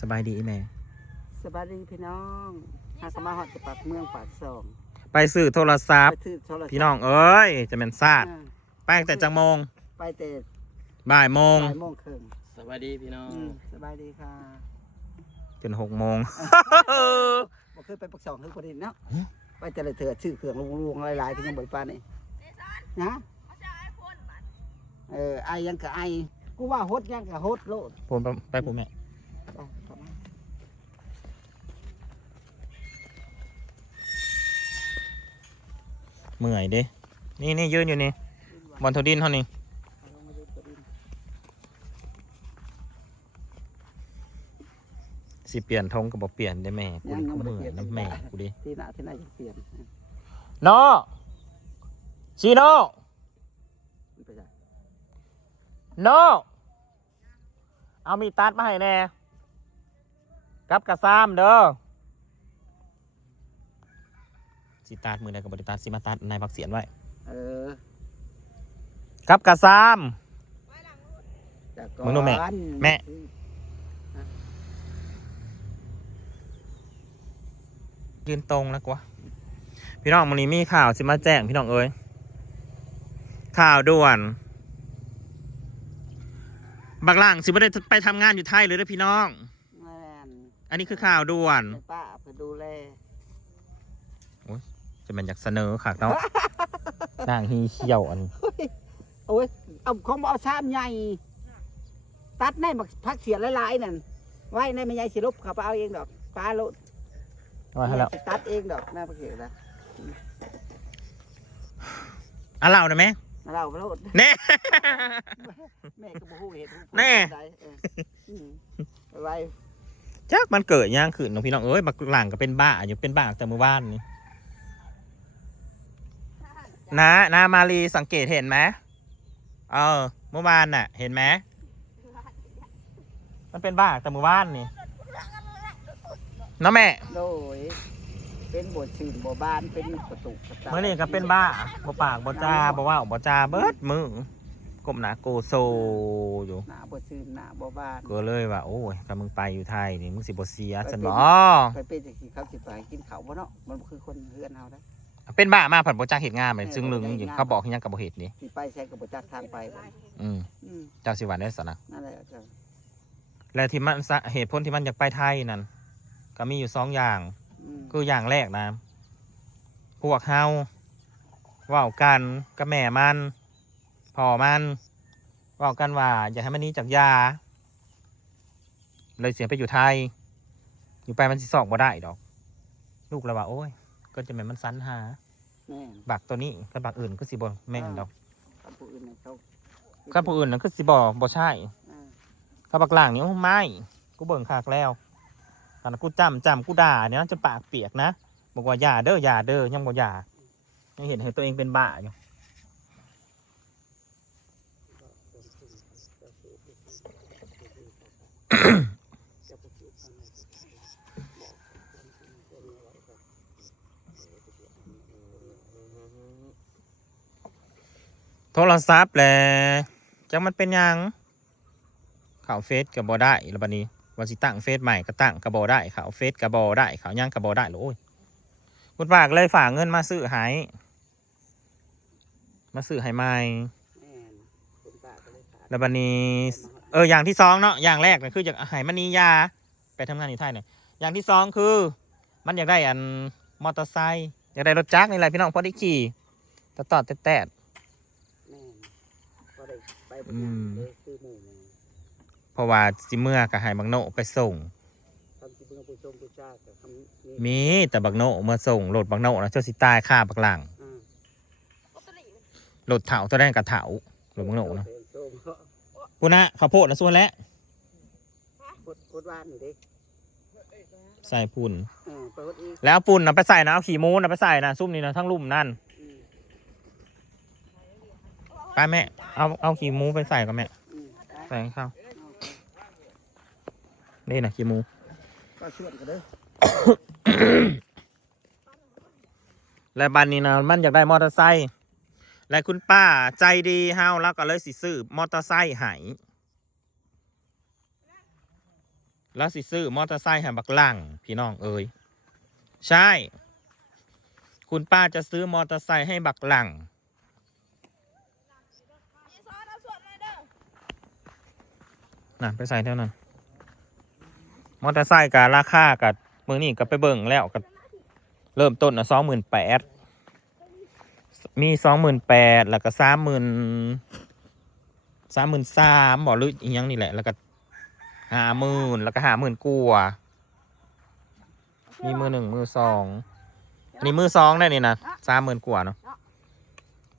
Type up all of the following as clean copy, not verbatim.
สบายดีแม่สบายดีพี่น้องหากมาฮอดจะปากเมืองปากซองไปซื้อโทรศัพท์ไปซื้อโทรศัพท์พี่น้องเอ้ยจะเป็นซาดไปตั้งแต่จังโมงไปแต่บ่ายโมงครึ่งสบายดีพี่น้องสบายดีค่ะจน6 โมงบ่เคยไปปากซองคือคนนี้เนาะไปแต่ละเถื่อชื่อเครื่องลุงๆหลายๆที่ยังบ่ปานนี่นะไอยังก็ไอกูว่าฮดยังก็ฮดโลดผมไปผมแม่เมื่อยเด้นี่ยืนอยู่นี่บอลโทดินเท่านี้สิเปลี่ยนทงกับบ่เปลี่ยนได้แม่กูนี่เมื่อยน้ำแม่กูดิที่ไหนจะเปลี่ยนโนชิโนโนเอามีตัดมาให้แน่กับกระซามเด้อสิตัดมือใดกับบริตัดสิมาตัดนายพักเสียนไว้กับกระซามมึงดูแม่ยืนตรงแล้วกว่าพี่น้องวันนี้มีข่าวสิมาแจ้งพี่น้องเอ้ยข่าวด่วนบักหลังสิไม่ได้ไปทำงานอยู่ไทยเลยนะพี่น้องอันนี้คือข่าวด่วนป้าไปดูแลโอ้ยจะเป็นอยากเสนอค่ะเนาะนางฮีเขียวอันโอ้ยเอาของเอาชามใหญ่ตัดในพักเสียหลายๆนั่นไว้ในไม่ใหญ่สิลบขับเอาเองดอกปลาโลดตัดเองดอกแม่พักเสียนะเล่าหน่อยไหมเราโลดแน่แม่ก็บ่ฮู้เห็นแน่ไว้จักมันเกิดย่างขึ้นน้องพี่น้องเอ้ยบักหลังก็เป็นบ้าอยู่เป็นบ้าแต่เมื่อวานนี่นามารีสังเกตเห็นไหมเมื่อวานน่ะเห็นไหมมันเป็นบ้าแต่เมื่อวานนี่น้าแม่โดยเป็นบทสื่นบ่บ้านเป็นประตูเมื่อนี้ก็เป็นบ้าบ่ปากบ่จาบ่ว่าบ่จาเบิดมือกบหนาโกโซอยู่หนาบทสื่นหนาบ่บ้านก็เลยว่าโอ้ยถ้ามึงไปอยู่ไทยนี่มึงสิบ่เสียฉันบ่ไปเป็นจังซี่เขาสิไปกินข้าวบ่เนาะมันคือคนเฮือนเฮาได้เป็นบ้ามาผัดบ่จักเฮ็ดงานเหมือนซึ่งลึงอยู่เขาบอกยังกับบ่เฮ็ดนี่สิไปใช้กับบ่จักทางไปบ่เจ้าสิว่าได้ซะนะนั่นแหละจ้ะแล้วที่มันเหตุผลที่มันอยากไปไทยนั่นก็มีอยู่2อย่างคืออย่างแรกนะพวกเฮาเว้ากันกับแม่มันพ่อมันเว้ากันว่าอยากให้มันนี้จากยาเลยเสียไปอยู่ไทยอยู่ไปมันสิสอกบ่ได้ดอกลูกเราว่าโอ้ยก็จะแม่มันสันหาบักตัวนี้กับบักอื่นก็สิบ่แม่งดอกกับผู้อื่นนั่นคือสิบ่ใช่กับบักหลังนี่โอ้ไม่กูเบิ่งคากแล้วตอนกูจำกูด่าเนี่ยจะปากเปียกนะบอกว่าอย่าเด้อยังบอกอย่ายังเห็นตัวเองเป็นบ้าอยู่โทรศัพท์แหละจังมันเป็นยังข่าวเฟซกับบอได้แล้วบัดนี้วันสิตั้งเฟซใหม่ก็ตั้งกับบอได้ข่าวเฟซกับบอได้ข่าวยังกับบอได้โอ้ยคุณฝากเลยฝากเงินมาซื้อให้ใหม่แล้วบัดนี้อย่างที่2เนาะอย่างแรกเนี่ยคืออยากให้มันนี้ยาไปทำงานอยู่ไทยเนี่ยอย่างที่2คือมันอยากได้อันมอเตอร์ไซค์อยากได้รถจักรนี่แหละพี่น้องพอได้ขี่ต่อแตะเพราะว่าสิเมื่อก็ให้บักโนไปส่งมีแต่บักโนมาส่งรถบักโนนะเจ้าสิตายฆ่าบักหลังรถเถาตัวแรกกับเถารถบักโนนะกูนะข้าวโพดนะส่วนแล้วใส่ปุ่นแล้วปุ่นนะไปใส่นะเอาขี่มูนะไปใส่นะซุ่มนี่นะทั้งลุ่มนั่นไปแม่เอาขี้หมูไปใส่กับแม่ใส่ข้าวนี่นะขี้หมูก็ชวนกันเด้อ และบันนี้นะมันอยากได้มอเตอร์ไซค์และคุณป้าใจดีเฮาแล้วก็เลยสิซื้อมอเตอร์ไซค์ให้ แล้วสิซื้อมอเตอร์ไซค์ให้บักหลังพี่น้องเอ้ยใช่คุณป้าจะซื้อมอเตอร์ไซค์ให้บักหลังน่ะไปใส่เท่านั้นมอเตอร์ไซค์กับราคากับมือนี่ก็ไปเบิ่งแล้วก็เริ่มต้นอ่ะ28,000มี28,000แล้วก็33,000บอกหรืออีกอย่างนี่แหละแล้วก็50,000แล้วก็50,000กว่ามีมือหนึ่งมือสองอันนี้มือสองได้นี่นะ30,000กว่าเนาะ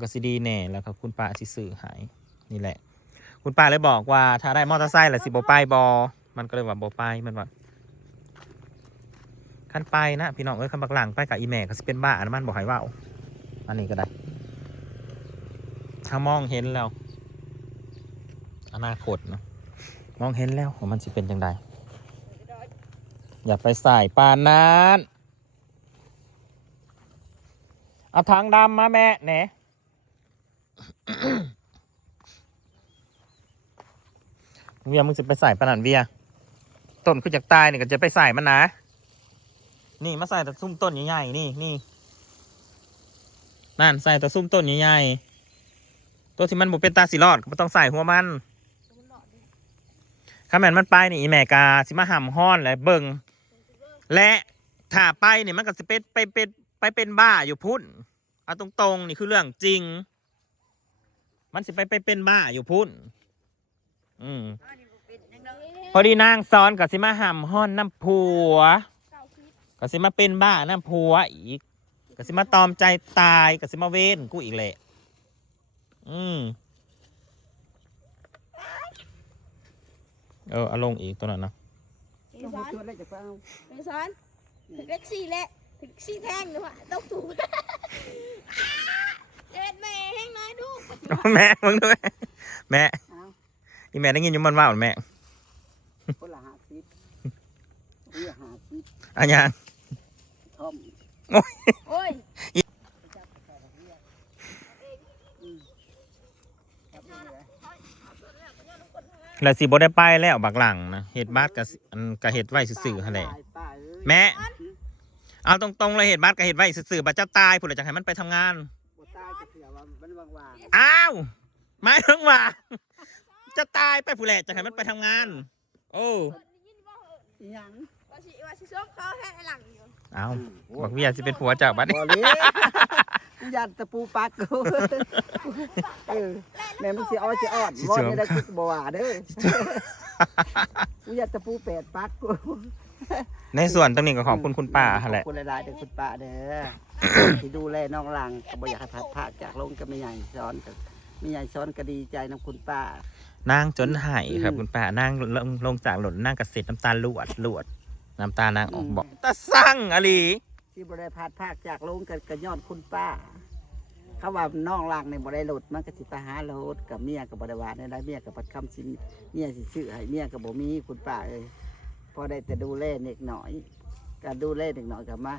ก็สิดีแน่แล้วครับคุณป้าสิซื้อหายนี่แหละคุณป้าเลยบอกว่าถ้าได้มอเตอร์ไซค์ละสิบ่ไปบ่มันก็เลยว่าบ่ไปมันว่าขั้นไปนะพี่น้องเอ้ยขั้นบักหลังไปกับอีแม่ก็สิเป็นบ้าอันมันบอกให้ว่าอันนี้ก็ได้ถ้ามองเห็นแล้วอนาคตเนาะมองเห็นแล้วว่ามันสิเป็นจังไดอย่าไปใส่ปานนั้นเอาถังดำมาแม่แหน เวียมึงจะไปใส่ปานนั้นเวียต้นคือจากตายเนี่ยก็จะไปใส่มันนะนี่มาใส่แต่ซุ้มต้นใหญ่ๆนี่นั่นใส่แต่ซุ้มต้นใหญ่ๆตัวที่มันบ่เป็นตาสีรอดก็ต้องใส่หัวมันข้าแม่นมันไปนี่อีแม่กาสิมาห่ำห้อนและเบิ่งและถ้าไปเนี่ยมันก็สิเป็นบ้าอยู่พุ่นเอาตรงๆนี่คือเรื่องจริงมันสิไปเป็นบ้าอยู่พุ่นพอดีนางซ้อนกับสิมาห่ำห้อนน้ำผัวกับสิมาเป็นบ้าน้ำผัวอีกกับสิมาตอมใจตายกับสิมาเว้นกูอีกแหละเอาลงอีกตัวนั้นนะไม่ซ้อนถึงเลขสี่แหละถึงสี่แท่งหรือว่าต้องถูกเด็ดแม่แห้งน้อยดูแม่มึงด้วยแม่อีแม่ได้ยินอยู่มันว่าแม่คนละ50อันยังโอ้ยแล้วสิบ่ได้ไปแล้วบักหลังนะเห็ดบาสกับเห็ดไว้ซื่อๆหั่นแหละแม่เอาตรงๆเลยเห็ดบาสกับเห็ดไว้ซื่อๆบัดเจ้าตายผู้ใดจะให้มันไปทำงานอ้าวไม่ถึงว่าจะตายไปผู้ใดจะให้มันไปทำงานโอ้ยังว่าสิส้มเขาแห้งหลังอยู่อ้าวบักเวียสิเป็นผัวเจ้าบัดนี้ยันตะปูปักกูแม่มึงสิอ้อดบ่นี่ได้คิดบ่ว่าเด้อกูยันตะปู8ปักกูในส่วนตรงนี้ก็ขอบคุณคุณป้าแหละขอบคุณหลายๆเด้อคุณป้าเด้อที่ดูแลน้องหลังก็บ่อยากให้พลาดจากลงก็ไม่ใหญ่ซ้อนก็ไม่ใหญ่ซ้อนก็ดีใจนำคุณป้านางจนหายครับคุณป้านางลงจากหล่นนางกระเซ็ดน้ำตาลลวดน้ำตานางออกบอกตาสั่งอะไรที่บ่ได้พลาดจากลงก็ย้อนคุณป้าเขาว่าน้องหลังเนี่ยบ่ได้หลุดมันก็สิไปหาโลดกับเมียกับบ่ได้ว่าได้เมียกับปัดคำสิเมียสิซื้อให้เมียกับบ่มีคุณป้าเอ้ยพอได้แต่ดูแลเด็กหน่อยก็ดูแลเด็กหน่อยกับมา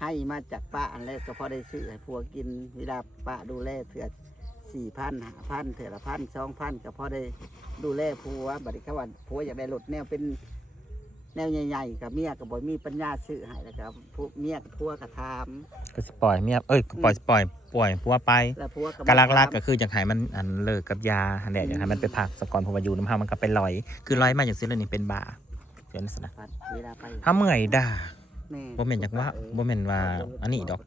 ให้มาจากป้าอันแรกก็พอได้ซื้อให้ผัวกินเวลาป้าดูแลเถื่อ4,000 5,000เถื่อละ1,000 2,000ก็พอได้ดูแลผัวบัดนี้เขาว่าผัวอยากได้หลุดแนวเป็นแนวใหญ่ๆกับเมียกับบ่มีปัญญาซื้อให้แล้วครับเมียกับผัวก็ถามก็สิปล่อยเมียปล่อยผัวไปกะลักก็คืออยากให้มันอันเลิกกับยาอันแดดอยากให้มันไปพักสกอนพอมาอยู่น้ำเฮามันก็ไปลอยคือลอยมาอย่างซี่แล้วนี่เป็นบาเดี๋ยวนะเวลาไปถ้าเมื่อยด่าบ่แม่นอยากว่าบ่แม่นว่าอันนี้ดอก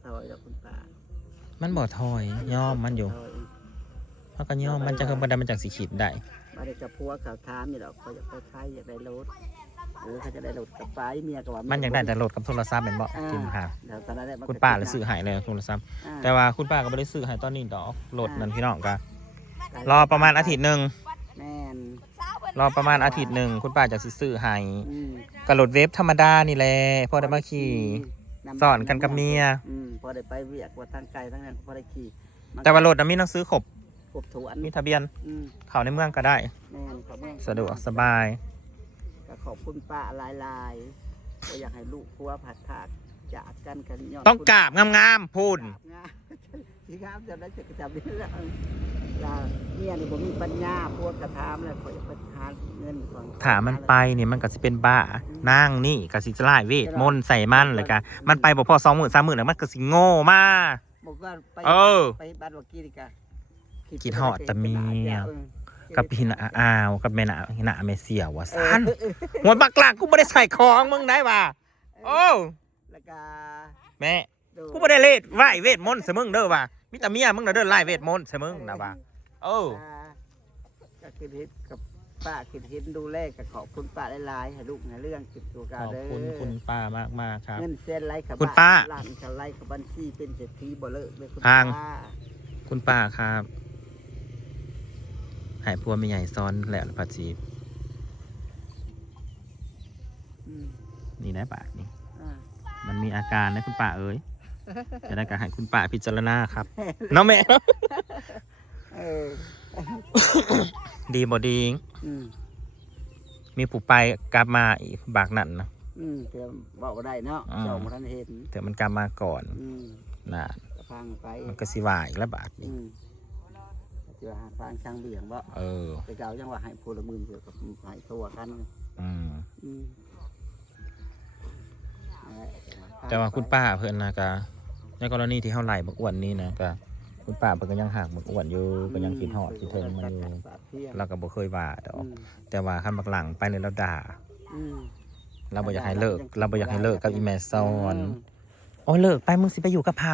มันบ่ถอยยอมมันอยู่เฮาก็ยอมมันจะคือบ่ได้มันจังสิคิดได้บ่ได้กับผัวเขาถามนี่ดอกเขาอยากไปใช้อยากได้รถเขาจะได้รถกับป้าเมียกับว่ามันอยากได้แต่รถกับโทรศัพท์เป็นบ่จริงค่ะคุณป้าเลยซื้อให้เลยโทรศัพท์แต่ว่าคุณป้าก็ไม่ได้ซื้อให้ตอนนี้ดอกรถนั่นพี่น้องกันรอประมาณอาทิตย์หนึ่งรอประมาณอาทิตย์หนึ่งคุณป้าจะซื้อให้กับรถเวฟธรรมดานี่แหละพอได้มาขี่สอนกันกับเมียพอได้ไปเวียกว่าทางไกลทั้งนั้นพอได้ขี่แต่ว่ารถมีหนังสือครบถ่วนมีทะเบียนเข้าในเมืองก็ได้สะดวกสบายขอบคุณป้าลายก็อยากให้ลูกพัวผัดผักจากกันต้องกราบงามๆพูดที่งามจะได้จะจับได้ ลาเนี่ยนี่บ่มีปัญญาพวกกระทำแล้วข่อยจะไปหาเงินก่อน ถามมันไปเนี่ยมันก็สิเป็นบ้านั่งนี่ก็สิจะไล่เวทมนต์ใส่มันเลยกะมันไปบ่พอ20,000 30,000แล้วมันก็สิโง่มา บอกว่าไป เออ ไปบ้านวักกี้ดีกะ คิดฮอดแต่เมีย กับพี่น่ะอ้าวกับแม่น่ะแม่เสี่ยวว่าซั่นหัวบักหลักกูบ่ได้ใส่ของมึงได้ว่ะโอ้ แล้วก็ แม่กูบ่ได้เล่นไหว้เวทมนต์ใส่มึงเด้อว่ะมีแต่เมียมึงน่ะเด้อไล่เวทมนต์ใส่มึงน่ะว่ะโอ้ ก็คือเฮ็ดกับป้าคือเฮ็ดดูแลกับขอบคุณป้าหลายๆให้ลูกในเรื่องติดตัว ข กา อบ เด้อ คุณป้ามากๆครับ เงินเส้นไหลกับ คุณป้า ล้านกับไหลกับบัญชีเป็นเศรษฐีบ่เลิกเลยคุณ ทาง ป้า คุณป้าครับให้พัวแม่ใหญ่ซ้อนแล้วพระจีบ อืม นี่ได้บาทนี่ อ่า มันมีอาการนะคุณป้าเอ้ยจะได้ก็ให้คุณป้าพิจารณาครับน้องแม่ เออ ดีบ่ดี อืม มีผู้ไปกลับมาอีกบากนั่นนะ แต่บอกว่าได้เนาะ อืม เจ้าบ่ทันเห็น แต่มันกลับมาก่อน อืม น่ะ ก็พังไป มันก็สิวายอีกแล้วบาทนี่ จะว่าฟังช่างเบี่ยงบ่ เออ ไปเก่าจังว่าให้พลเมืองเกี่ยวกับให้ตัวกัน อืม อืม แต่ว่าคุณป้าเพิ่นนะก็ในกรณีที่เฮาไล่บักอ้วนนี่นะก็คุณป้าเพิ่นก็ยังหักบักอ้วนอยู่ก็ยังคิดฮอดคิดถึงมันอยู่เราก็บ่เคยว่าดอกแต่ว่าคันบักหลังไปเนี่ยเราด่า เราบ่อยากให้เลิกเราบ่อยากให้เลิกกับอีแม่ซ้อนโอ้ยเลิกไปมึงสิไปอยู่กับไผ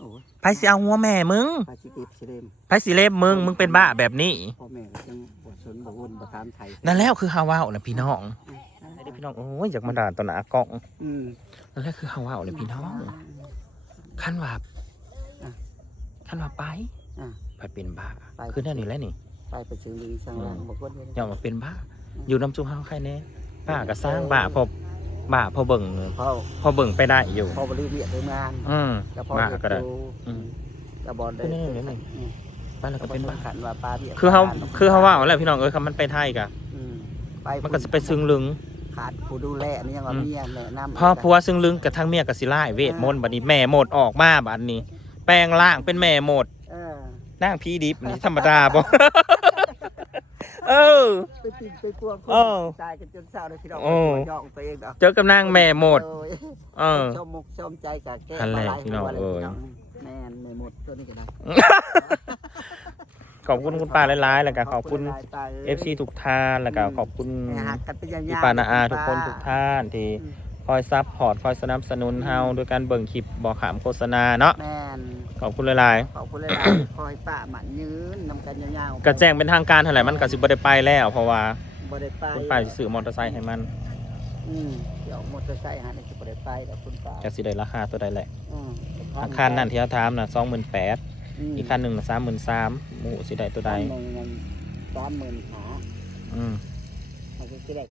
โอ้ย ไผสิเอาหัวแม่มึง พาสิเก็บสิเล่ม ไผสิเล็บมึงเป็นบ้าแบบนี้ พ่อแม่ก็ยังบ่สนบ่วนบ่ถามไทย นั่นแล้วคือเฮาเว้าน่ะพี่น้องไอ้เด้อพี่น้องโอ้ยอยากมาด่าต่อหน้ากล้อง อืม นั่นแหละคือเฮาเว้าเลยพี่น้องคันว่าไป อ่ะ ไปเป็นบ้า ไป คือแน่นี่แหละนี่ ไปไปซื้อลิงสร้างร่างบ่ควรเลย อย่ามาเป็นบ้าอยู่น้ำจุเฮาใครแน่บ้าก็สร้างบ้าพอเบิ่ง พ่อ เบิ่งไปได้อยู่ พ่อบ่ได้เวียดได้งาน ก็พอ บ้า เฮ็ด ก็ได้ อยู่ อืม ก็บ่ได้ นี่ๆๆ ไปแล้วก็เป็นบ้า ขันว่าปลาเวียด คือเฮาว่าแหละพี่น้องคำมันไปไทยกะ อืมไป มันก็จะไปซึ้งลึง ขาดผู้ดูแลนี่ยังว่าเมียแนะนำ พอผัวซึ้งลึงกับทั้งเมียกับสิไล่เวทมนต์บัดนี้แม่หมดออกมาบัดนี้ แปลงร่างเป็นแม่หมด เออ นั่งพีดิบนี่ธรรมดาบ่ เออ ไปติดไปกลัวคน เออ ตายกันจนเศร้าเลยพี่น้อง โอ้ ยองตัวเองดอก เจอกับนางแม่หมด โอ้ย เออ ชมมุกชมใจกับแก้ อันแรก มาหลาย พี่น้อง หัวเลย เอ้ย พี่น้องแม่นแม่หมดตัวนี้ก็ได้ ขอบคุณคุณป้าหลายๆแล้วก็ขอบคุณ หลายๆตาอ้ย FC ทุกท่านแล้วก็ขอบคุณ ให้หักกันเป็นยาวๆ พี่ปานาอาทุกคนทุกท่านที่คอยซัพพอร์ตคอยสนับสนุนเฮาโดยการเบิ่งคลิปบอกขามโฆษณาเนาะ แม่น ขอบคุณหลาย ขอบคุณหลายๆคอยป้าหมันยืนนำกันยาว ๆก็แจ้งเป็นทางการเท่าไหร่มันก็สิบ่ได้ไปแล้วเพราะว่า บ่ได้ไป คุณป้าสิซื้อมอเตอร์ไซค์ให้มัน เดี๋ยวมอเตอร์ไซค์หาในสิบ่ได้ไปแต่คุณป้า ก็สิได้ราคาตัวใดแหละ อืม อาคารนั่นที่เขาถามน่ะ28,000อีกคันหนึงน่ะ33,000หมู่สิได้ตัวใด 30,000หา อืม เขาก็สิได้